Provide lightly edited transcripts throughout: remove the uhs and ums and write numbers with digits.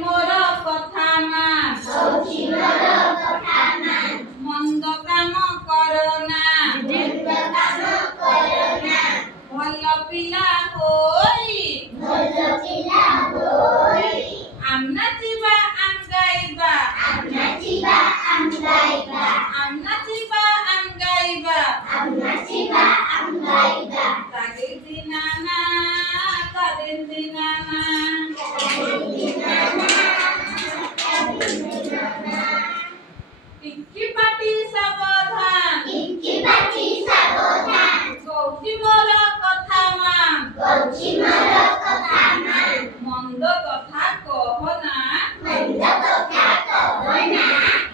মোর কথা মান মন্দ কাম কর না ভাল পিলা হই আম নাচিবা আম গাইবা আম নাচিবা আম গাইবা তাদের দিনানা টিকি পাটি সাবধান গৌচি মোর কথা মান মন্দ কথা কহ না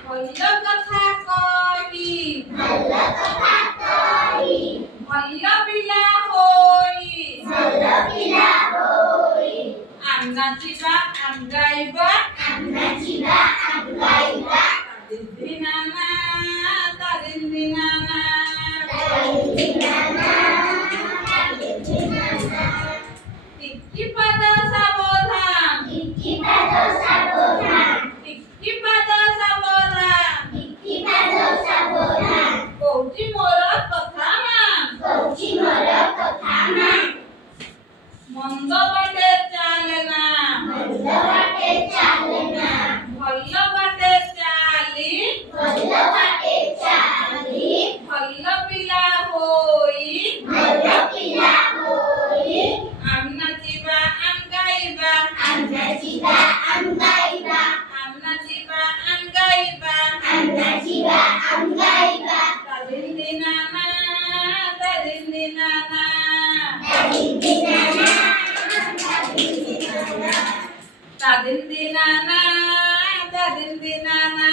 ভাল কথা কহি ভাল পিলা হই আম নাচিবা আম গাইবা তাদের দিনানা টিকি পাদ সাবধান টিকি পাদ সাবধান কৌচি মোর কথা মান মন্দ বাটে চালে না ভাল বাটে চালি ভাল পিলা হই আম নাচিবা আম গাইবা আম নাচিবা আম গাইবা তাদের দিনানা তাদের দিনানা